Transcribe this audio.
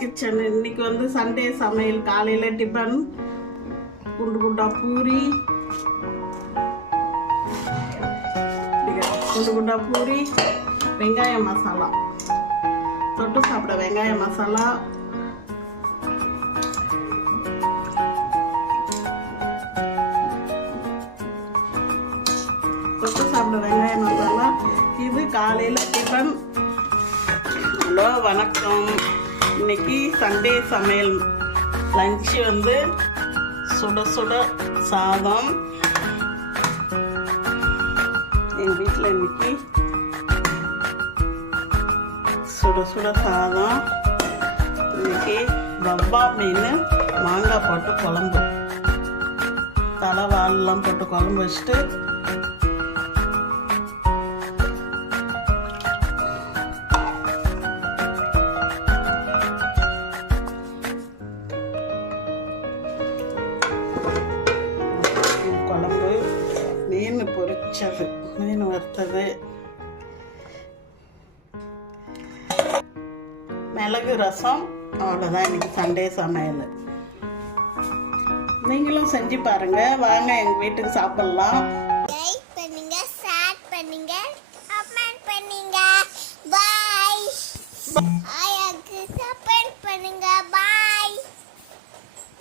Kitchen. இன்னைக்கு வந்து Sunday சமையல். காலையில் டிஃபன் குண்டு குண்டா பூரி, குண்டு குண்டா பூரி, வெங்காய மசாலா, தொட்டு சாப்பிட வெங்காய மசாலா, தொட்டு சாப்பிட வெங்காய மசாலா. இது காலையில் டிஃபன். ஹலோ வணக்கம். இன்னைக்கு சண்டே சமையல். லஞ்சு வந்து சுட சுட சாதம். எங்கள் வீட்டில் இன்னைக்கு சுட சுட சாதம். இன்னைக்கு வவ்வா மீன் மாங்காய் போட்டு குழம்பு, தலை வாலெலாம் போட்டு குழம்பு வச்சுட்டு குழம்பு, மீன் பொரிச்சது, மீன் வறுத்தது, மிளகு ரசம். அவ்வளோதான் இன்னைக்கு சண்டே சமையல். நீங்களும் செஞ்சு பாருங்க. வாங்க எங்கள் வீட்டுக்கு சாப்பிடலாம். லைக் பண்ணுங்க, ஷேர் பண்ணுங்க, கமெண்ட் பண்ணுங்க. பாய்.